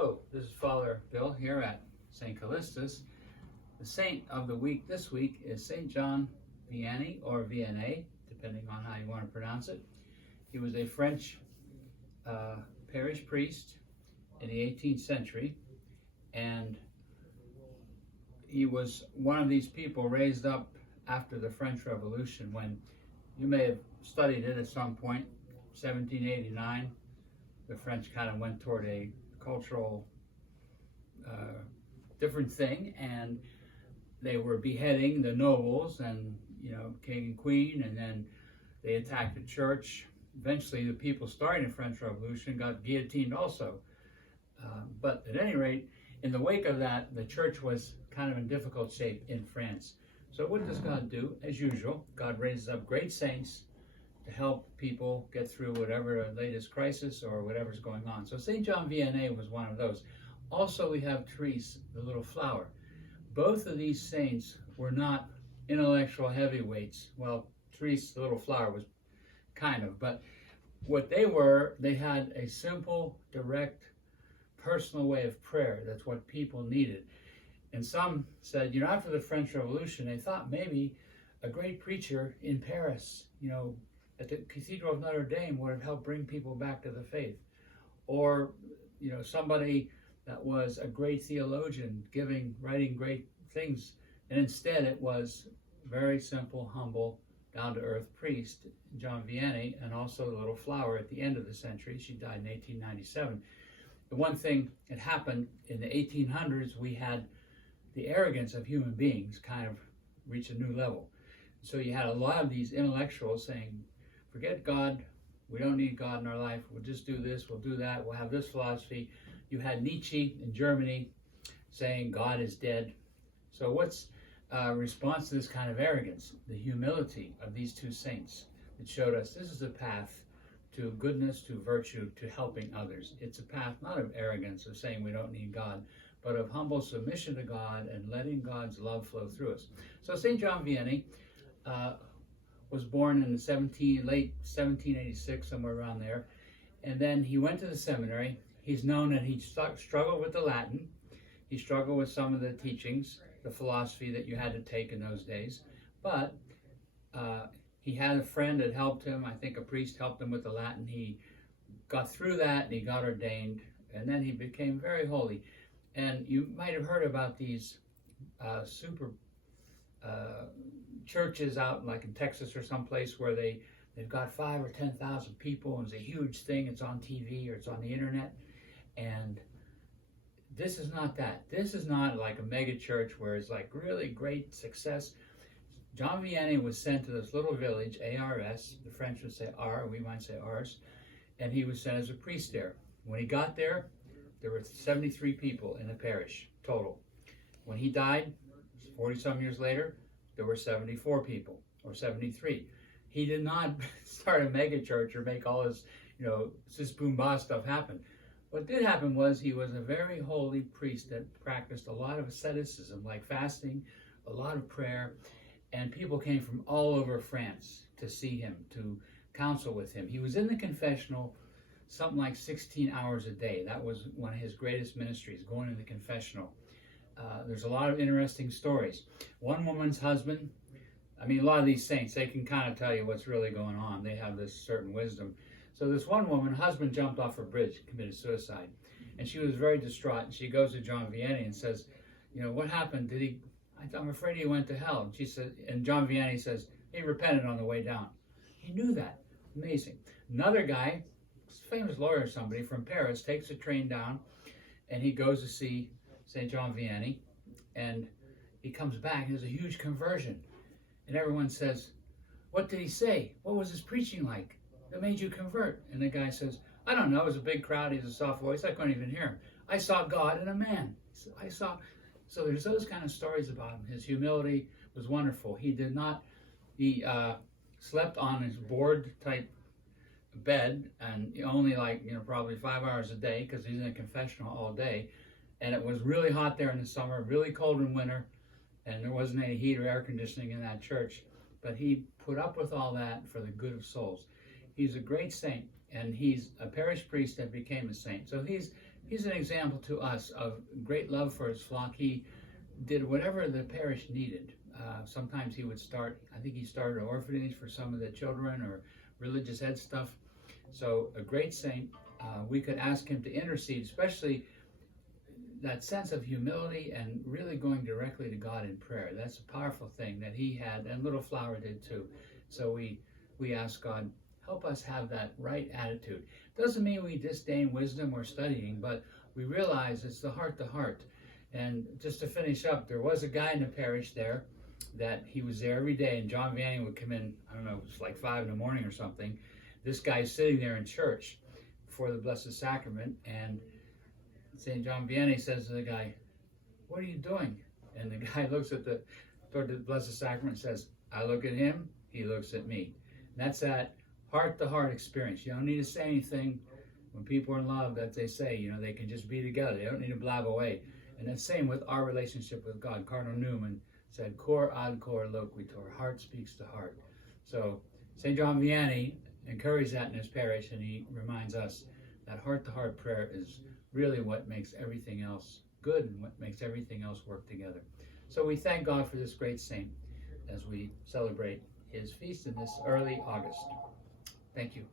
Hello, this is Father Bill here at St. Callistus. The saint of the week this week is St. John Vianney, or Vianney, depending on how you want to pronounce it. He was a French parish priest in the 18th century, and he was one of these people raised up after the French Revolution, when you may have studied it at some point, 1789. The French kind of went toward a cultural different thing, and they were beheading the nobles and, king and queen, and then they attacked the church. Eventually the people starting the French Revolution got guillotined also. But at any rate, in the wake of that, the church was kind of in difficult shape in France. So what does God do? As usual, God raises up great saints to help people get through whatever the latest crisis or whatever's going on. So St. John Vianney was one of those. Also, we have Therese, the little flower. Both of these saints were not intellectual heavyweights. Well, Therese, the little flower, was kind of, but what they were, they had a simple, direct, personal way of prayer. That's what people needed. And some said, after the French Revolution, they thought maybe a great preacher in Paris, at the Cathedral of Notre Dame would have helped bring people back to the faith. Or, somebody that was a great theologian, writing great things. And instead it was very simple, humble, down-to-earth priest, John Vianney, and also the little flower at the end of the century. She died in 1897. The one thing that happened in the 1800s, we had the arrogance of human beings kind of reach a new level. So you had a lot of these intellectuals saying, forget God, we don't need God in our life, we'll just do this, we'll do that, we'll have this philosophy. You had Nietzsche in Germany saying God is dead. So what's response to this kind of arrogance? The humility of these two saints that showed us this is a path to goodness, to virtue, to helping others. It's a path not of arrogance, of saying we don't need God, but of humble submission to God and letting God's love flow through us. So St. John Vianney was born in late 1786, somewhere around there, and then he went to the seminary. He's known that he struggled with the Latin. He struggled with some of the teachings, the philosophy that you had to take in those days, but he had a friend that helped him. I think a priest helped him with the Latin. He got through that and he got ordained, and then he became very holy. And you might have heard about these super churches out like in Texas or someplace where they've got 5,000 or 10,000 people, and it's a huge thing. It's on TV or it's on the internet. And this is not that. This is not like a mega church where it's like really great success. John Vianney was sent to this little village, ARS, the French would say R, we might say Ars, and he was sent as a priest there. When he got there, there were 73 people in the parish total. When he died, 40-some years later, there were 74 people, or 73. He did not start a mega church or make all this, sis boom ba stuff happen. What did happen was he was a very holy priest that practiced a lot of asceticism, like fasting, a lot of prayer, and people came from all over France to see him, to counsel with him. He was in the confessional something like 16 hours a day. That was one of his greatest ministries, going to the confessional. There's a lot of interesting stories. One woman's husband, a lot of these saints, they can kind of tell you what's really going on. They have this certain wisdom. So this one woman, husband jumped off a bridge, committed suicide. And she was very distraught. And she goes to John Vianney and says, what happened? I'm afraid he went to hell. And she said, and John Vianney says, he repented on the way down. He knew that. Amazing. Another guy, famous lawyer or somebody from Paris, takes a train down and he goes to see St. John Vianney, and he comes back and there's a huge conversion. And everyone says, what did he say? What was his preaching like that made you convert? And the guy says, I don't know. It was a big crowd. He's a soft voice. I couldn't even hear him. I saw God in a man. So there's those kind of stories about him. His humility was wonderful. He slept on his board type bed, and only probably 5 hours a day, because he's in a confessional all day. And it was really hot there in the summer, really cold in winter, and there wasn't any heat or air conditioning in that church. But he put up with all that for the good of souls. He's a great saint, and he's a parish priest that became a saint. So he's he's an example to us of great love for his flock. He did whatever the parish needed. Sometimes he would start, I think he started an orphanage for some of the children or religious ed stuff. So a great saint. We could ask him to intercede, especially that sense of humility and really going directly to God in prayer. That's a powerful thing that he had, and Little Flower did too. So we ask God, help us have that right attitude. Doesn't mean we disdain wisdom or studying, but we realize it's the heart to heart. And just to finish up, there was a guy in the parish there that he was there every day, and John Vianney would come in, I don't know, it was like 5 in the morning or something. This guy's sitting there in church before the Blessed Sacrament, and St. John Vianney says to the guy, "What are you doing?" And the guy looks at toward the Blessed Sacrament and says, "I look at him, he looks at me." And that's that heart-to-heart experience. You don't need to say anything. When people are in love, that they say, they can just be together. They don't need to blab away. And the same with our relationship with God. Cardinal Newman said, "Cor ad cor loquitur," heart speaks to heart. So St. John Vianney encouraged that in his parish, and he reminds us that heart-to-heart prayer is really what makes everything else good and what makes everything else work together. So we thank God for this great saint as we celebrate his feast in this early August. Thank you.